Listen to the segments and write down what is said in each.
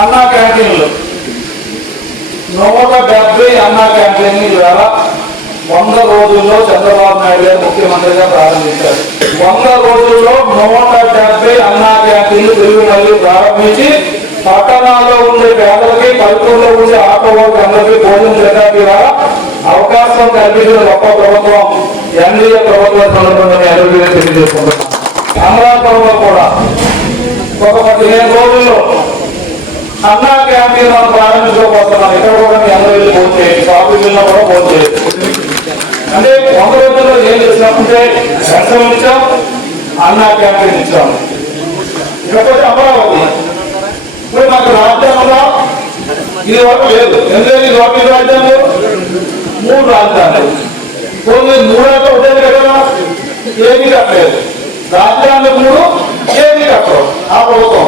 అన్నా క్యాంటీన్లు 170 అన్నా క్యాంటీన్లు ఇవాళ 100 రోజుల్లో చంద్రబాబు నాయుడు గారు ముఖ్యమంత్రిగా ప్రారంభించారు. 100 రోజుల్లో 170 అన్నా క్యాంటీన్లు తిరిగి మళ్ళీ ప్రారంభించి పట్టణాల్లో ఉండే పేదలకి, పల్లెటూరులో ఉండే ఆటో వాళ్ళకి అందరికీ భోజనం చేయడానికి అవకాశం కల్పించిన గొప్ప ప్రభుత్వం ఎన్డీఏ ప్రభుత్వం సందర్భంగా ఎదురుగా తెలియజేసుకుంటున్నాం. అమరావతిలో కూడా ఒక 15 రోజుల్లో అన్నా క్యాంటీన్ మనం ప్రారంభించకపోతున్నాం. ఇక్కడ కూడా మీ అందరూ వెళ్ళి ఫోన్ చేయండి, షాపింగ్లో కూడా ఫోన్ చేయండి. అంటే 100 రోజుల్లో ఏం చేసినామంటే దర్శనం ఇచ్చాం, అన్నా క్యాంటీన్ ఇచ్చాము. ఇకపోతే అమరావతి ఇప్పుడు నాకు రాజ్యాంగంలో ఇది వరకు లేదు. ఎందుకంటే ఇది ఒకటి రాజ్యాంగం, 3 రాజ్యాంగాలు. కొన్ని 3 ఉండేది కదా, ఏమీ కట్టలేదు. రాజ్యాంగం 3 ఏమీ కట్టరు. ఆ ప్రభుత్వం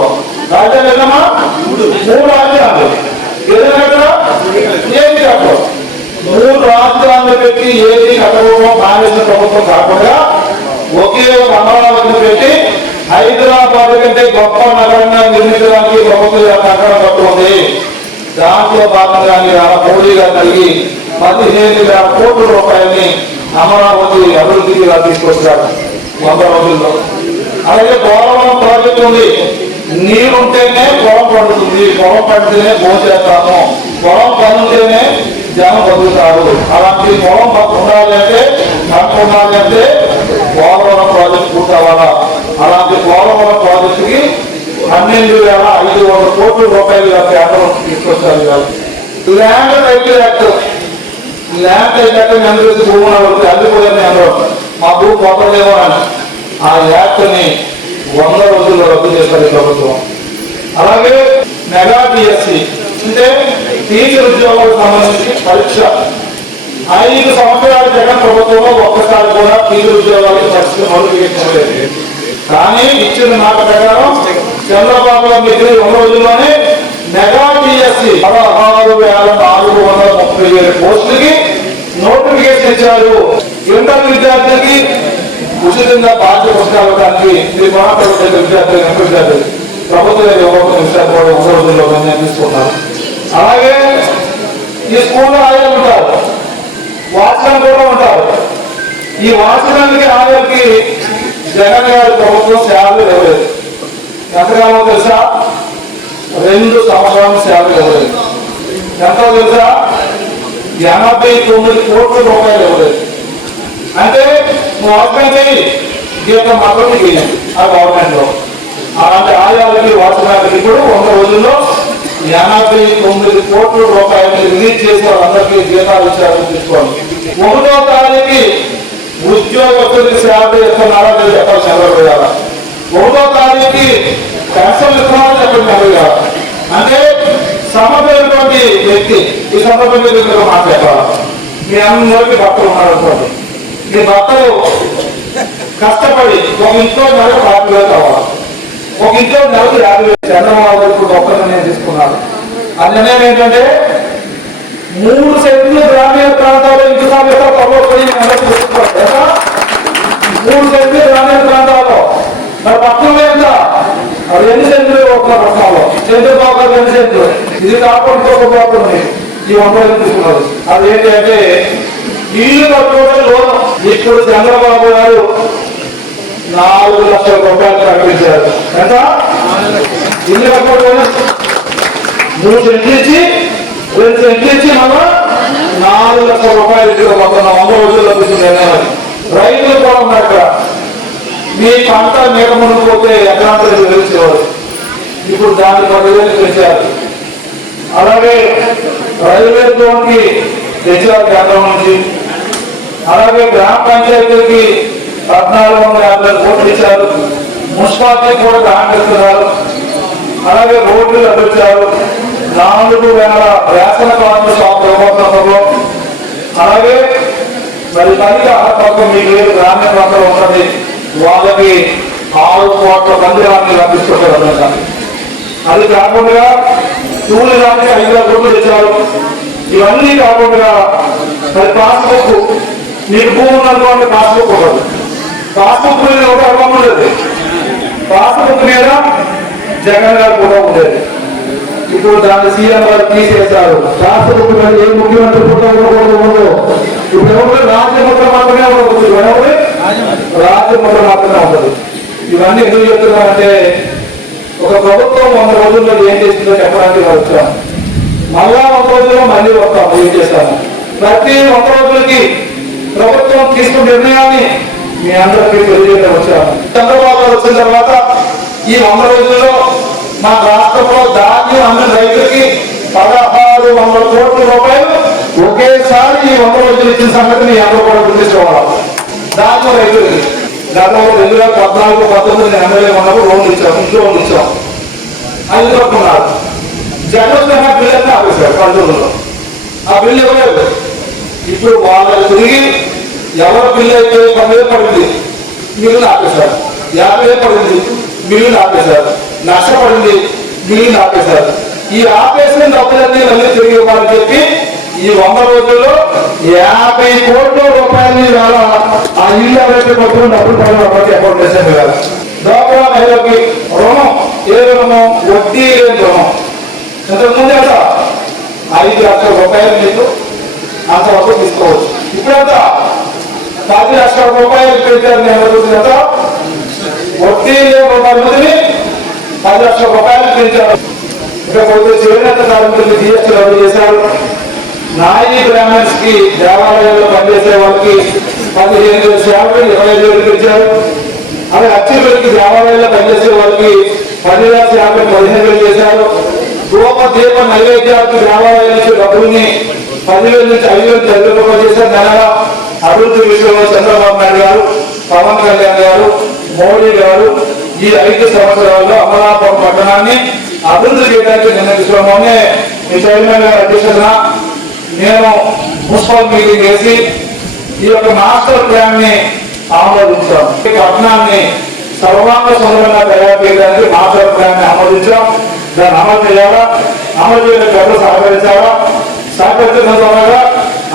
రాజ్యాంగం ఏదమ్మా 3 రాజ్యాంగాలు ఏదైనా కదా ఏమీ కట్టరు. 3 రాజ్యాంగాలు పెట్టి ఏది కట్టకపోవడం కాంగ్రెస్ ప్రభుత్వం కాకుండా ఒకే ఒక అమరావతిని పెట్టి హైదరాబాద్ కంటే గొప్ప నగరంగా నిర్మించడానికి ప్రభుత్వం కంకణం కట్టుకుంది. దాంట్లో భాగంగా మోడీ గారు కలిగి 15,000 కోట్ల రూపాయలని అమరావతి అభివృద్ధికి తీసుకొచ్చారు 100 రోజుల్లో. అలాగే పోలవరం ప్రాజెక్టు ఉంది. నీరుంటేనే పొలం పండుతుంది, పొలం పండితేనే భోజేస్తాము, పొలం పండితేనే జనం బతుకుతారు. అలాంటి పొలం ఉండాలి అంటే పంట ఉండాలి అంటే పోలవరం ప్రాజెక్టు పూర్తవ్వాలా. అలాంటి పోలవరం ప్రాజెక్టుకి 12,500 కోట్ల రూపాయలు కేంద్రం తీసుకొచ్చారు. Land title act, land title act అందరూ భూములు పడుతుంది, అందుకోలేని అందరూ మా భూమి పోతలేమో అని ఆ యాక్ట్ని 100 రోజుల్లో రద్దు చేస్తారు ప్రభుత్వం. అలాగే మెగా డిఎస్సి అంటే టీచర్ ఉద్యోగాలకు సంబంధించి పరీక్ష 5 సంవత్సరాల జగన్ ప్రభుత్వంలో ఒక్కసారి కూడా టీచర్ ఉద్యోగాలకు పరీక్ష నోటిఫికేషన్ లేదు. కానీ ఇచ్చిన మాట ప్రకారం చంద్రబాబు గారు 100 రోజుల్లోనే మెగా డిఎస్సి 16,437 పోస్టులకి నోటిఫికేషన్ ఇచ్చారు. ఇంటర్ విద్యార్థులకి ఉచితంగా పాఠ్య పుస్తకాలు ఇవ్వడానికి విద్యార్థులు ప్రభుత్వ విషయాలు కూడా 100 రోజుల్లో తీసుకున్నారు. అలాగే ఈ స్కూల్లో ఆయాలు ఉంటారు, వాచ్మెన్ కూడా ఉంటారు. ఈ వాచ్మెన్కి ఆయాలకి జగన్ గారి ప్రభుత్వం సేవలు ఇవ్వలేదు. ఎంతకాలం తెలుసా? 2 సంవత్సరాలు సేవలు ఇవ్వలేదు. ఎంతో తెలుసా? 89 కోట్ల రూపాయలు ఇవ్వలేదు. అంటే నువ్వు వాచ్మెన్ చేయి, జీతం మాత్రం చేయాలి ఆ గవర్నమెంట్ లో. అలాంటి ఆయాలకి వాచ్మెన్లకి కూడా 100 రోజుల్లో 89 కోట్ల రూపాయలు రిలీజ్ చేసి వాళ్ళందరికీ జీతాలు ఇచ్చారు. తీసుకోవాలి. 1వ తారీఖు ఉద్యోగస్తులకి సేవలు ఇస్తున్నారా చెప్పాలి చంద్రబాబు గారు. 1వ తారీఖు పెన్షన్లు ఇస్తున్నారని చెప్పండి చంద్రబాబు గారు. అంటే సమమైనటువంటి వ్యక్తి ఈ సందర్భంగా మాట్లాడాలి. మీ అందరికీ భర్తలు ఉన్నారనుకోండి, మీ భర్తలు కష్టపడి ఒక ఇంట్లో నెలకు 40,000 కావాలి, ఒక ఇంట్లో నెలకు 50,000. చంద్రబాబు గారు ఇప్పుడు గొప్ప నిర్ణయం తీసుకున్నారు. ఆ నిర్ణయం ఏంటంటే 3 సెంట్లు గ్రామీణ ప్రాంతాల్లో ఇంటి సమస్య పర్వపడి 3 సెంట్లు గ్రామీణ ప్రాంతాల్లో. మరి పట్టణంలో ఎంత? 2 సెంట్లు ఒక పట్టణంలో చంద్రబాబు గారు 2 సెంట్లు. ఇది కాకుండా ఒక పోతుంది ఈ 100 తీసుకున్నారు. అది ఏంటి అంటే ఇల్లు కట్టుకోవడం లోన్. ఇప్పుడు చంద్రబాబు గారు 4 లక్షల రూపాయలు ప్రకటించారు. ఎంత? ఇల్లు కట్టుకోవడం 3 సెంట్లు ఇచ్చి 2 సెంట్లు ఇచ్చి మనం 4 లక్షల రూపాయలు మొత్తం 100 రోజుల్లో తీసుకున్నారు. రైతులు కూడా ఉన్నారు అక్కడ. మీ పంట మేక మునిగిపోతే ఎకరాంత తెలిసేవారు, ఇప్పుడు దాన్ని 10,000 పెంచారు. అలాగే రైల్వే జోన్కి తెచ్చారు కేంద్రం నుంచి. అలాగే గ్రామ పంచాయతీలకి 1,450 కోట్లు ఇచ్చారు. మున్సిపాలిటీ కూడా గ్రాంట్ ఇస్తున్నారు. అలాగే రోడ్లు లభించారు. 4,000 రేషన్ కార్డులు షాప్ ఇవ్వబోతున్నారు. అలాగే మరి పనికి పథకం మీకు ఏది గ్రామీణ ప్రాంతంలో ఉంటుంది, వాళ్ళకి 6 కోట్ల మంది రాని లభిస్తుంటారు. అది కాకుండా టూలు రాని 5,000 కోట్లు తెచ్చారు. ఇవన్నీ కాకుండా మరి పాస్బుక్, మీకు భూమి ఉన్నటువంటి పాస్బుక్ ఉండదు. పాస్బుక్ మీద ఒక అర్థం ఉండేది, పాస్బుక్ మీద జగన్ గారు కూడా ఉండేది. ఇప్పుడు దాన్ని సీఎం గారు తీసేశారు. రాష్ట్ర ముఖ్యమంత్రి ఏ ముఖ్యమంత్రి ఉండకూడదు. ఇప్పుడు ఎవరు రాజ్యముద్ర మాత్రమే ఉండదు, ఎవరు రాజ్యముద్ర మాత్రమే ఉండదు. ఇవన్నీ ఎందుకు చెప్తున్నామంటే ఒక ప్రభుత్వం 100 రోజుల్లో ఏం చేస్తుందో చెప్పడానికి వచ్చాం. మళ్ళా 100 రోజుల్లో మళ్ళీ వస్తాం, ఏం చేస్తాము. ప్రతి 100 రోజులకి ప్రభుత్వం తీసుకున్న నిర్ణయాన్ని మీ అందరికీ తెలియజేయడం వచ్చాము. చంద్రబాబు గారు వచ్చిన తర్వాత ఈ 100 రోజుల్లో మా రాష్ట్రంలో ధాన్యం అమ్మిన రైతులకి 1600 కోట్ల రూపాయలు ఒకేసారి ఈ 100 రోజులు ఇచ్చిన సంగతిని అందరూ కూడా గుర్తించుకోవాలి. ధాన్యం రైతులకి గతంలో 2014-19 ఎమ్మెల్యే ఉన్నప్పుడు లోన్లు ఇచ్చాం, ఇంట్లో లోన్లు ఇచ్చాం, అది దొరుకుతున్నారు. జగన్ బిల్లు ఆపేశారు 19లో. ఆ బిల్లు ఇవ్వలేదు. ఇప్పుడు వాళ్ళకి తిరిగి ఎవరు బిల్లు అయితే 10,000 పడింది, బిల్లులు ఆపేశారు. 50,000 పడింది, బిల్లులు ఆపేశారు. నష్టపడింది, బిల్లులు ఆపేశారు. ఈ ఆపేసిన డబ్బులన్నీ మళ్ళీ తిరిగి ఇవ్వాలని చెప్పి ఈ 100 రోజుల్లో 50 కోట్ల రూపాయలు ఆ ఇల్లు ఎవరైతే మొత్తం డబ్బులు పడిన అకౌంట్ చేశారు కదా. డోక్రా మహిళకి రుణం, ఏ రుణం? వడ్డీ లేని రుణం. ఇంతకుముందు ఎంత 5 లక్షల రూపాయలు మీకు అంతవరకు తీసుకోవచ్చు. ఇప్పుడంతా 10 లక్షల రూపాయలు పెంచారు. నేను చూసినంత వడ్డీ లేని రూపాయల మందిని 10 లక్షల రూపాయలు పెంచారు. ఇకపోతే చేనేత కార్మికులకి జీఎస్టీ రద్దు చేశారు. నాయి బ్రాహ్మణ్స్ కి దేవాలయాల్లో పనిచేసే వాళ్ళకి 15,000 శాలరీ 25,000 పెంచారు. అలాగే అర్చకులకి దేవాలయాల్లో పనిచేసే వాళ్ళకి 10,000 శాలరీ 15,000 చేశారు. ధూప దీప నైవేద్యాలకు దేవాలయాల నుంచి డబ్బుల్ని 10,000 నుంచి 5,000 చదువుకోవడం చేశారు. నెలగా అభివృద్ధి విషయంలో చంద్రబాబు నాయుడు గారు, పవన్ కళ్యాణ్ గారు, మోడీ గారు ఈ 5 సంవత్సరాల్లో అమలాపురం పట్టణాన్ని అభివృద్ధి చేయడానికి నిన్న విశ్వమే ఈ చైర్మన్ గారి అధ్యక్షతన నేను మున్సిపల్ మీటింగ్ చేసి ఈ యొక్క మాస్టర్ ప్లాన్ ని ఆమోదించాం. ఈ పట్టణాన్ని సర్వాంగ సుందరంగా తయారు చేయడానికి మాస్టర్ ప్లాన్ ని ఆమోదించాం. దాన్ని అమలు చేయాలా, అమలు చేయడానికి ఎవరు సహకరించాలా, సహకరించిన ద్వారా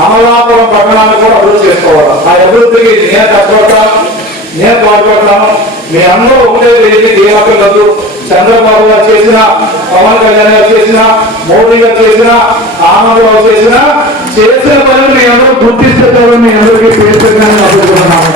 అమలాపురం పట్టణాన్ని కూడా అభివృద్ధి చేసుకోవాలి. ఆ అభివృద్ధికి నేను కష్టపడతాను, నేను పాల్పడతాను. మీ అందరూ ఒకటే తెలియదు, ఏమక్కర్లేదు. చంద్రబాబు గారు చేసిన, పవన్ కళ్యాణ్ గారు చేసిన, మోడీ గారు చేసిన, ఆనందరావు చేసిన పనులు మీ అందరూ గుర్తిస్తే మీ అందరికీ పేరు పెట్టాలని అనుకుంటున్నాము.